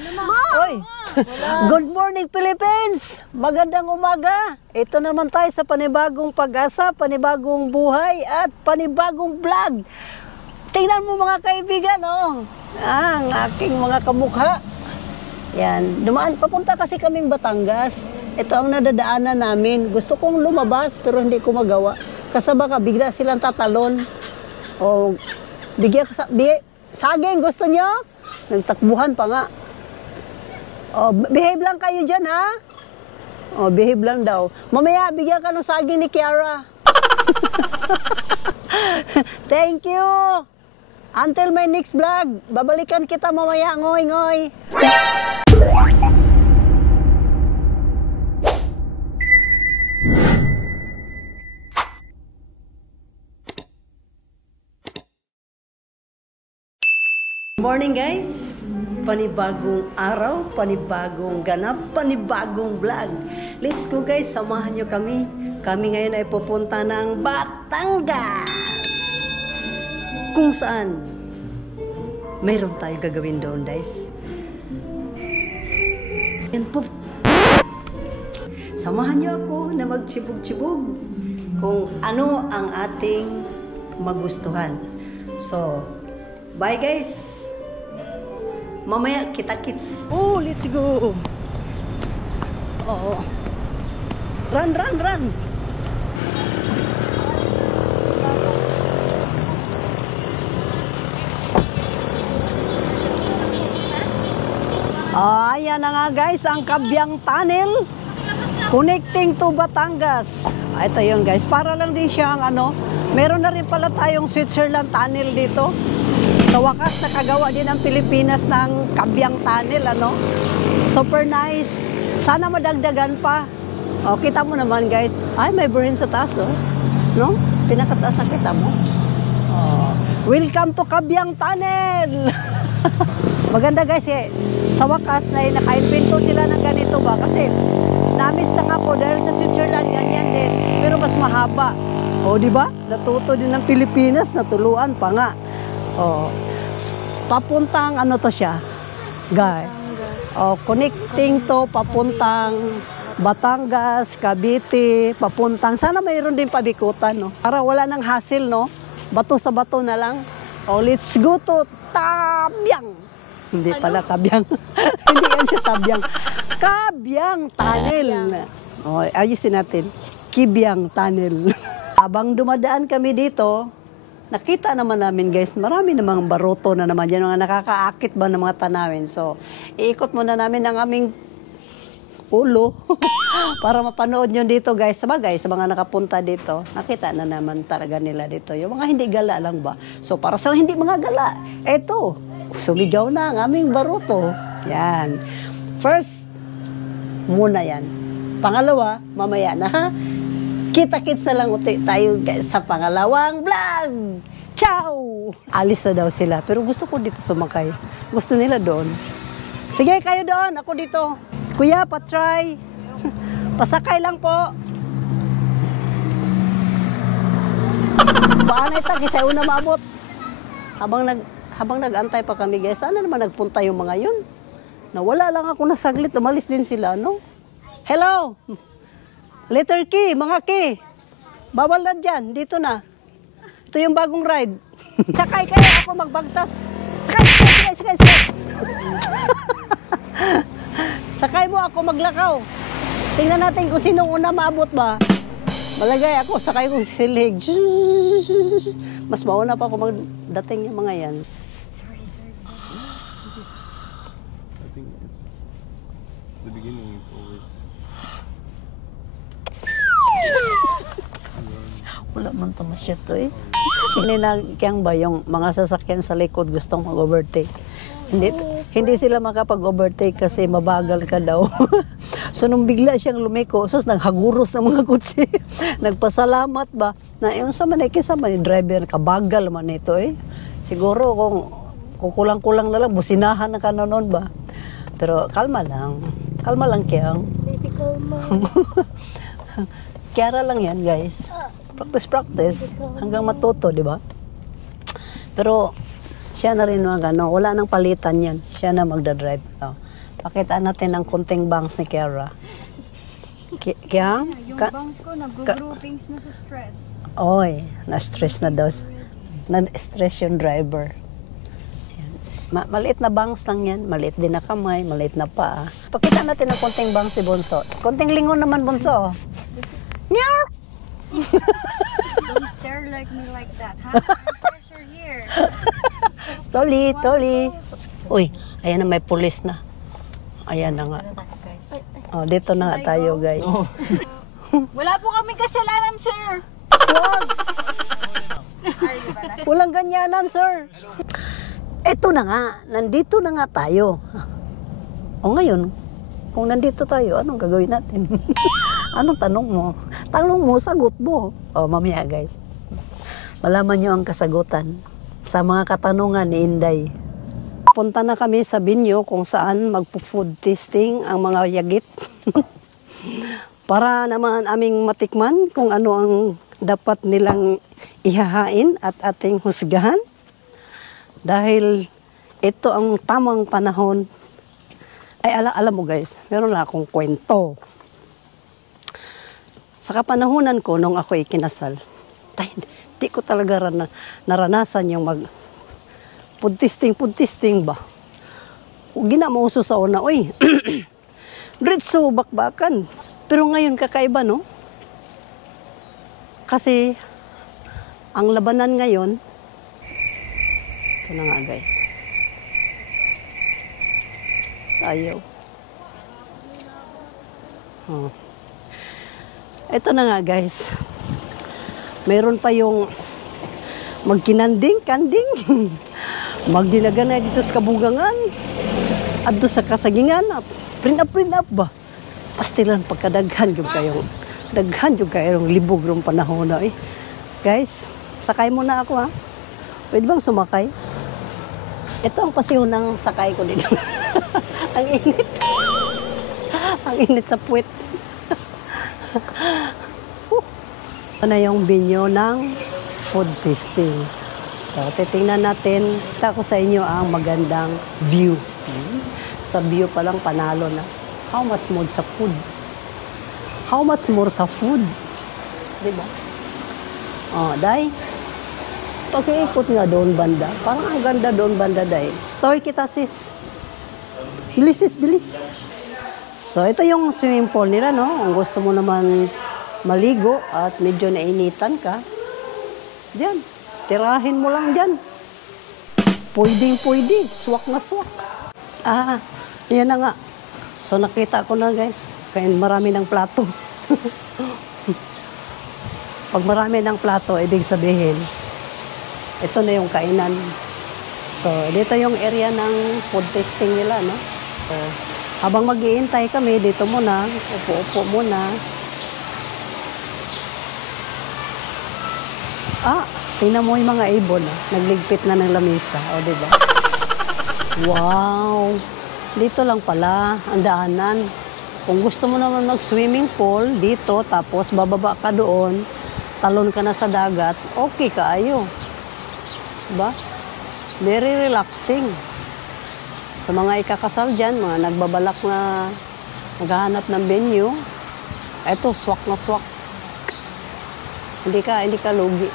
Oy, good morning Philippines! Magandang umaga! Ito naman tayo sa panibagong pag-asa, panibagong buhay at panibagong vlog. Tingnan mo mga kaibigan, oh. Ang aking mga kamukha. Yan, dumaan, papunta kasi kaming Batangas. Ito ang nadadaanan namin. Gusto kong lumabas pero hindi ko magawa. Kasi baka bigla silang tatalon. O, saging, gusto nyo? Nagtakbuhan pa nga. Oh, behave lang kayo dyan, ha? Oh, behave lang daw. Mamaya, bigyan ka ng saging ni Kiara. Thank you. Until my next vlog. Babalikan kita mamaya, ngoy-ngoy. Morning guys! Panibagong araw, panibagong ganap, panibagong vlog. Let's go guys, samahan nyo kami. Kami ngayon ay pupunta ng Batangas. Kung saan, mayroon tayo gagawin doon guys. Yan po. Samahan nyo ako na magtsibog-tsibog kung ano ang ating magustuhan. So, bye guys! Mamaya kita-kits. Oh, let's go! Oo. Run, run, run! Ayan na nga guys, ang Kabyang Tunnel connecting to Batangas. Ito yun guys, para lang din siyang ano, meron na rin pala tayong Switzerland Tunnel dito. Sa wakas, nakagawa din ang Pilipinas ng Kabyang Tunnel, ano? Super nice. Sana madagdagan pa. O, kita mo naman, guys. Ay, may burn sa taas, oh. No? Pinakataas na kita mo. Oh. Welcome to Kabyang Tunnel! Maganda, guys, eh. Sa wakas, naka-invento sila ng ganito ba? Kasi, na-miss na nga po dahil sa Switzerland, ganyan din. Pero mas mahaba. O, di ba? Natuto din ng Pilipinas, natuluan pa nga. Oh, papuntang ano to siya, guys. Oh, connecting to papuntang Batangas, Cavite, papuntang. Sana mayroon din pabikutan, no? Para wala nang hassle, no? Bato sa bato na lang. Oh, let's go to Kabyang. Hindi pala Kabyang. Hindi yan siya Kabyang. Kabyang Tunnel. Oh, ayusin natin. Kabyang Tunnel. Habang dumadaan kami dito, nakita naman namin guys, marami namang baroto na naman yan, mga nakakaakit ba ng mga tanawin. So, iikot muna namin ang aming ulo para mapanood nyo dito guys. Sabagay, sa mga nakapunta dito, nakita na naman talaga nila dito. Yung mga hindi gala lang ba? So, para sa hindi mga gala, eto, sumigaw na ang aming baroto. Yan. First, muna yan. Pangalawa, mamaya na ha. Kita-kits na lang ulit tayo guys sa pangalawang vlog. Ciao! Alis na daw sila. Pero gusto ko dito sumakay. Gusto nila doon. Sige, kayo doon. Ako dito. Kuya, patry. Pasakay lang po. Paanay tag, isa una maabot. Habang nag-antay pa kami guys, sana naman nagpunta yung mga yun. Nawala lang ako na saglit. Umalis din sila, no? Hello! Letter K, mga K. Bawal na dyan, dito na. Ito yung bagong ride. Sakay kayo, ako magbagtas. Sakay. Sakay mo, ako maglakaw. Tingnan natin kung sino una maabot ba. Malagay ako, sakay kong silig. Mas mauna pa ako magdating yung mga yan. I think it's the beginning, it's always... Wala man ito masya to eh. Nilagyang ba yung mga sasakyan sa likod gustong mag-overtake? Hindi sila makapag-overtake kasi mabagal ka daw. So nung bigla siyang lumiko, sus naghaguros ng mga kutsi. Nagpasalamat ba? Na yung sa manay driver, kabagal man ito eh. Siguro kung kukulang-kulang na lang, businahan na kanonon ba? Pero kalma lang Kiang. Kiara lang yan guys. Practice hanggang matuto, di ba? Pero siya na rin wala nang palitan yan. Siya na magdadrive. Pakita natin ang kunting bangs ni Kiara. Kaya? Yung bangs ko, nag-groupings na sa stress. Oy, na-stress na daw. Na-stress yung driver. Yan. Maliit na bangs lang yan. Maliit din na kamay, maliit na paa. Pakita natin ang kunting bangs si Bunso. Kunting lingon naman, Bunso. Meow! Don't stare like me like that, ha? Pressure here. Toli, toli. Uy, ayan na may pulis na. Ayan na nga. Oh, dito na nga tayo, guys. Wala po kaming kasalanan, sir. Wag! Walang ganyanan, sir. Ito na nga, nandito na nga tayo. O ngayon, kung nandito tayo, anong gagawin natin? Anong tanong mo? Tanong mo, sagot mo. O, mamaya, guys. Malaman nyo ang kasagutan sa mga katanungan ni Inday. Punta na kami sa binyo kung saan magpo-food tasting ang mga yagit. Para naman aming matikman kung ano ang dapat nilang ihahain at ating husgahan. Dahil ito ang tamang panahon. Ay, alam mo guys, meron lang akong kwento. Sa kapanahunan ko nung ako ikinasal, di ko talaga naranasan yung food tasting ba? O ginamauso sa una, oy, diretso, bakbakan. Pero ngayon kakaiba, no? Kasi, ang labanan ngayon, ito na nga guys. Ayaw. Oh. Ito na nga guys. Mayroon pa yung magkinanding-kanding. Magdinaganay dito sa kabugangan. At doon sa kasagingan. Print up ba? Pastilan pagkadaghan yung kayong. Daghan yung kayong libog ng panahon na eh. Guys, sakay muna ako ha. Pwede bang sumakay? Ito ang pasiyo ng sakay ko dito. Ang init. Ang init sa puwet. Ito na yung binyo ng food tasting. So, titingnan natin. Kita ko sa inyo ang magandang view. Sa view pa lang panalo na. How much more sa food? How much more sa food? Diba? Oh, day. Pag-iikot nga doon banda. Parang ang ganda doon banda, day. Tour kita, sis. Bilis, sis, bilis. So, ito yung swimming pool nila, no? Kung gusto mo naman maligo at medyo nainitan ka, diyan. Tirahin mo lang dyan. Pwede. Swak na swak. Ah, yan na nga. So, nakita ko na, guys. Kaya marami ng plato. Pag marami ng plato, ibig sabihin, ito na yung kainan. So, dito yung area ng food tasting nila, no? So, habang mag-iintay kami, dito muna, upo-upo muna. Ah, tingnan mo yung mga ibon, nagligpit na ng lamisa, o diba? Wow! Dito lang pala, ang daanan. Kung gusto mo naman mag-swimming pool, dito, tapos bababa ka doon, talon ka na sa dagat, okay ka ayo. Diba? Very relaxing. Sa mga ikakasal dyan, mga nagbabalak na maghahanap ng venue, eto, swak na swak. Hindi ka lugi.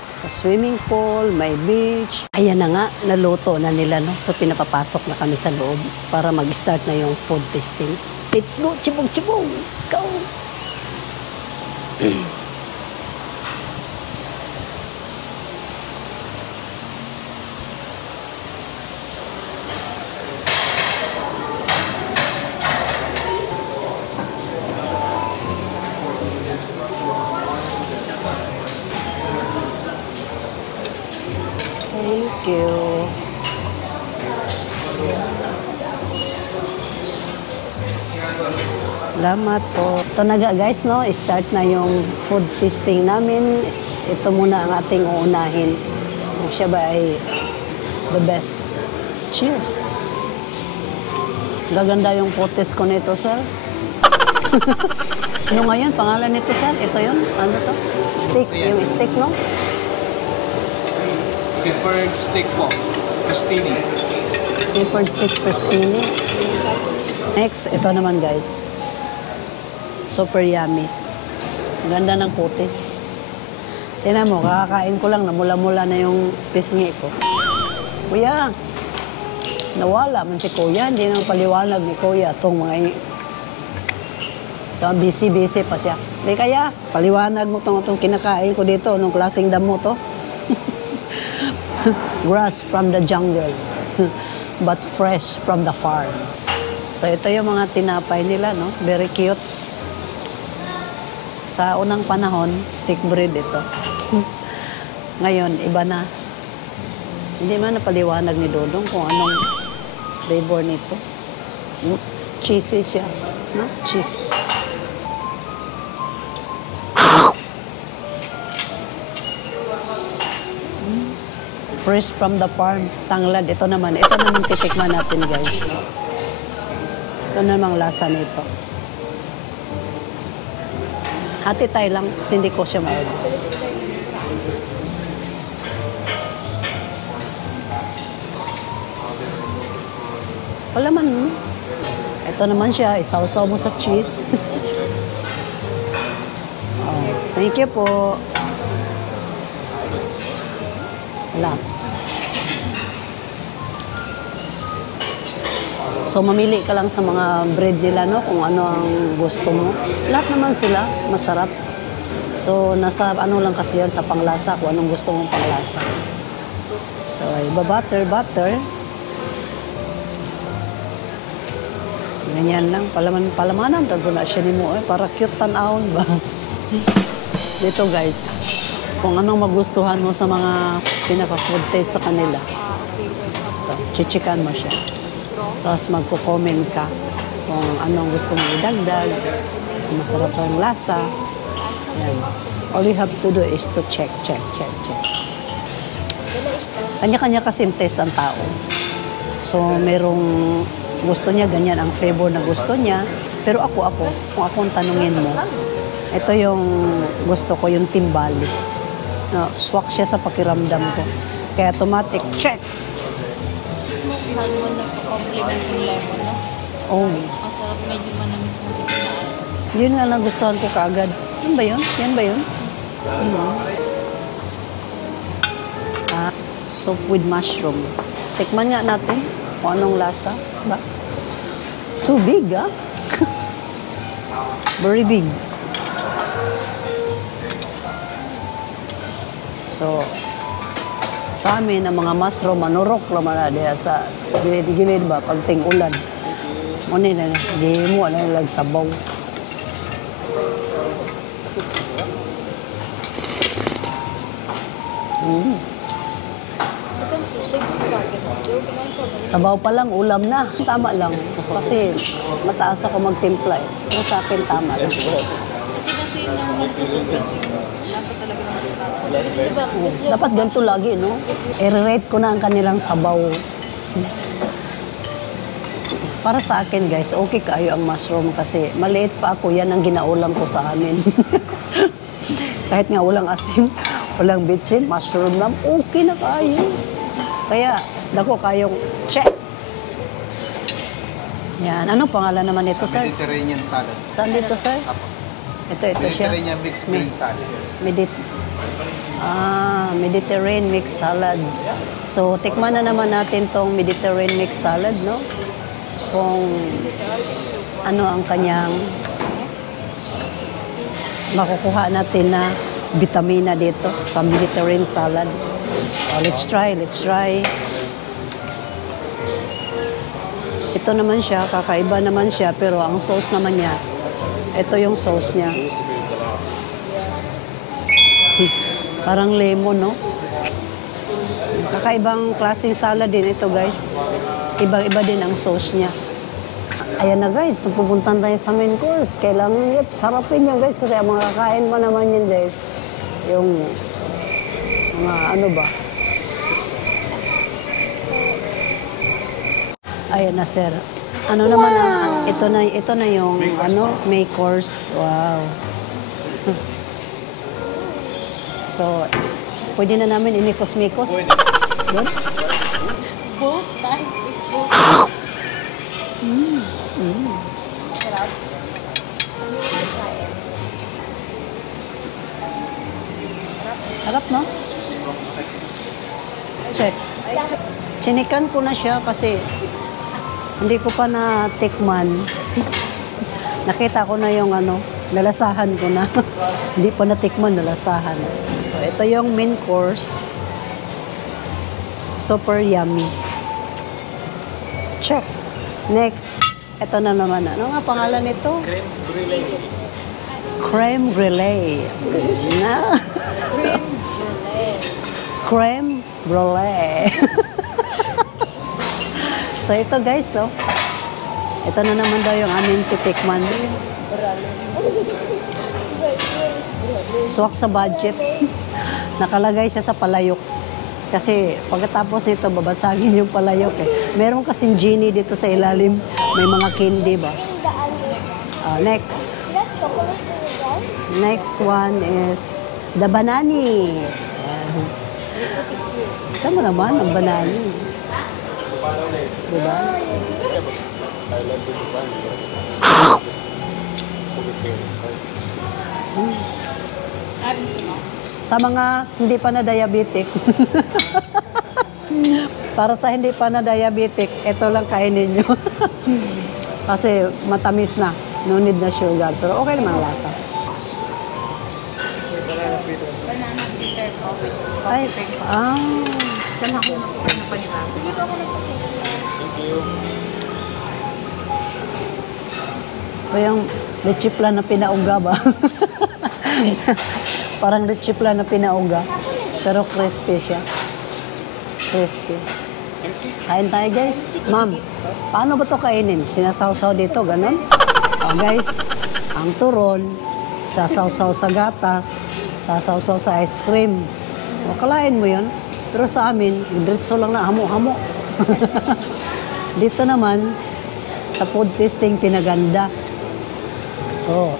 Sa swimming pool, may beach. Ayan na nga, naluto na nila, no? So, pinapapasok na kami sa loob para mag-start na yung food tasting. Let's go, chibog! Go! Thank you. Salamat po. Ito na guys, no? Start na yung food tasting namin. Ito muna ang ating uunahin. Kung siya ba ay the best. Cheers! Gaganda yung potes ko nito, sir. Ano ngayon? Pangalan nito, sir? Ito yun? Ano to? Steak. Yung steak, no? Preferred steak po. Crostini. Peppered steak crostini. Next, ito naman guys. Super yummy. Ganda ng kutis. Tingnan mo, kakakain ko lang, namula-mula na yung pisngi ko. Kuya, nawala man si Kuya. Hindi nang paliwanag ni Kuya itong mga busy-busy pa siya. Di kaya, paliwanag mo itong kinakain ko dito. Anong klaseng damo to? Grass from the jungle. But fresh from the farm. So, ito yung mga tinapay nila, no? Very cute. Sa unang panahon, stick bread ito. Ngayon, iba na. Hindi man napaliwanag ni Dodong kung anong flavor nito. Cheesy siya. No? Cheese. Fresh from the farm. Tanglad. Ito naman titikman natin, guys. Ito namang lasa nito. Hati tayo lang, kasi hindi ko siya maubos. Wala man. Ito naman siya, isaw-saw mo sa cheese. Oh, thank you po. Wala. So, mamili ka lang sa mga bread nila, no? Kung ano ang gusto mo. Lahat naman sila, masarap. So, nasa ano lang kasi yan sa panglasa, kung anong gusto mong panglasa. So, iba butter. Ganyan lang. Palamanan, tago na siya ni mo. Para cute tanawon ba? Dito, guys. Kung anong magustuhan mo sa mga pinaka-food taste sa kanila. Ito, chichikan mo siya. Tapos magko-comment ka kung anong gusto mong idagdag, kung masarap ang lasa. Yan. All you have to do is to check. Kanya-kanya kasing taste ang tao. So, merong gusto niya, ganyan ang flavor na gusto niya. Pero ako, kung akong tanungin mo, ito yung gusto ko, yung timbali. No, swak siya sa pakiramdam ko. Kaya automatic, check! Salmon na compliment yung lemon, no? Oh. Masarap, medyo manamis na isa. Yun nga nagustuhan ko kaagad. Yan ba yun? Soup with mushroom. Tikman nga natin kung anong lasa. Ba? Too big, ah? Very big. So, sa amin, ang mga mushroom, manurok naman na diya sa gilid-gilid ba, pag ting-ulan. Muna na, di mo na nilag sabaw. Sabaw pa lang, ulam na. Tama lang. Kasi mataas ako magtimpla eh. Pero sa akin, tama lang. Kasi yung normal susubmits yung nasa talaga ng Dapat ganito lagi, no? I-rate ko na ang kanilang sabaw. Para sa akin, guys, okay kayo ang mushroom kasi maliit pa ako, yan ang ginaulam ko sa amin. Kahit nga walang asin, walang bitsin, mushroom lang, okay na kayo. Kaya, dako kayong check. Yan. Anong pangalan naman ito, sir? Mediterranean salad. Saan dito, sir? Ito siya. Mediterranean mixed green salad. Mediterranean mixed salad. So, tikman na naman natin tong Mediterranean mixed salad, no? Kung ano ang kanyang makukuha natin na vitamina dito sa Mediterranean salad. Oh, let's try. Ito naman siya, kakaiba naman siya, pero ang sauce naman niya, ito yung sauce niya. Parang lemon, no? Kakaibang klaseng salad din ito, guys. Iba-iba din ang sauce niya. Ayan na, guys. Pupuntan tayo sa main course. Kailangan, sarapin yan, guys. Kasi ang mga kakain mo naman yan, guys. Yung mga ano ba? Ayan na, sir. Ano naman ang, ito na yung ano, main course. Wow. So, pwede na namin inikos-mikos. Good? both times is both. Sinikan ko na siya kasi hindi ko pa na-tikman. Nakita ko na yung ano, nalasahan ko na. Hindi pa natikman, nalasahan. So, ito yung main course. Super yummy. Check. Next. Ito na naman. Ano nga pangalan nito? Creme brulee. Creme brulee. Na. Creme brulee. So, ito guys, oh. Ito na naman daw yung aming titikman. Swak sa budget. Nakalagay siya sa palayok. Kasi pagkatapos nito, babasagin yung palayok eh. Meron kasing genie dito sa ilalim. May mga candy ba? Next. Next one is the banani. Tama naman, ang banani. Diba? I love the banana. Sa mga hindi pa na diabetic. Para sa hindi pa na diabetic, ito lang kainin nyo. Kasi matamis na. No need na sugar. Pero okay naman ang lasa. Banana bitter coffee. Ay, Yan ako na pa nila. Sige po ako Thank you. o yung leche plan na pinauga ba? Parang leche plan na pinauga. Pero crispy siya. Crispy. Kain tayo guys. Ma'am, paano ba ito kainin? Sinasawsaw dito, ganun? Oh, guys, ang turon, sasawsaw sa gatas, sasawsaw sa ice cream. O, kalain mo yun. Pero sa amin, diretso lang na hamo-hamo. Dito naman, sa food tasting pinaganda. So,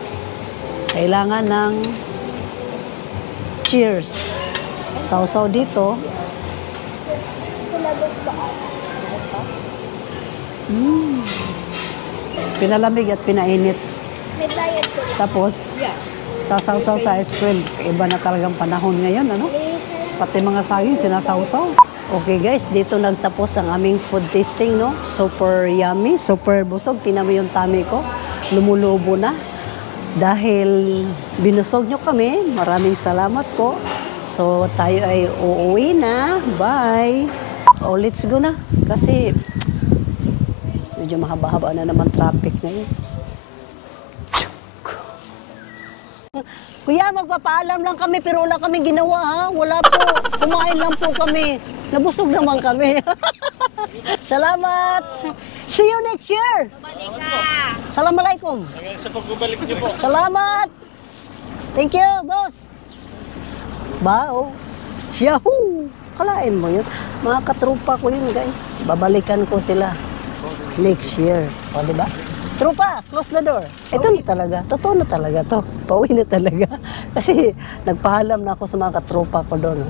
kailangan ng cheers. Sausaw dito. Pinalamig at pinainit. Tapos, sasawsaw sa ice cream. Iba na talagang panahon ngayon, ano? Pati mga saging, sinasawsaw. Okay guys, dito nagtapos ang aming food tasting, no? Super yummy, super busog. Tingnan mo yung tummy ko. Lumulubo na. Dahil binusog nyo kami, maraming salamat po. So, tayo ay uuwi na. Bye! Oh, let's go na. Kasi, medyo mahaba-haba na naman traffic ngayon. Kuya, magpapaalam lang kami pero wala kami ginawa ha. Wala po. Kumain lang po kami. Nabusog naman kami. Salamat. See you next year. Assalamualaikum. Sa pagbabalik niyo po. Salamat. Thank you, boss. Bao. Yahoo! Kalain mo yun. Mga katrupa ko yun, guys. Babalikan ko sila next year. O, diba? Trupa, close the door. Ito na talaga. Totoo na talaga to. Pauwi na talaga. Kasi nagpaalam na ako sa mga katrupa ko doon.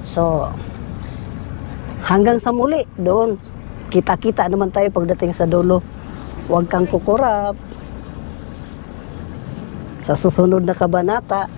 So, hanggang sa muli doon. Kita-kita naman tayo pagdating sa dulo. Huwag kang kukurap. Sa susunod na kabanata,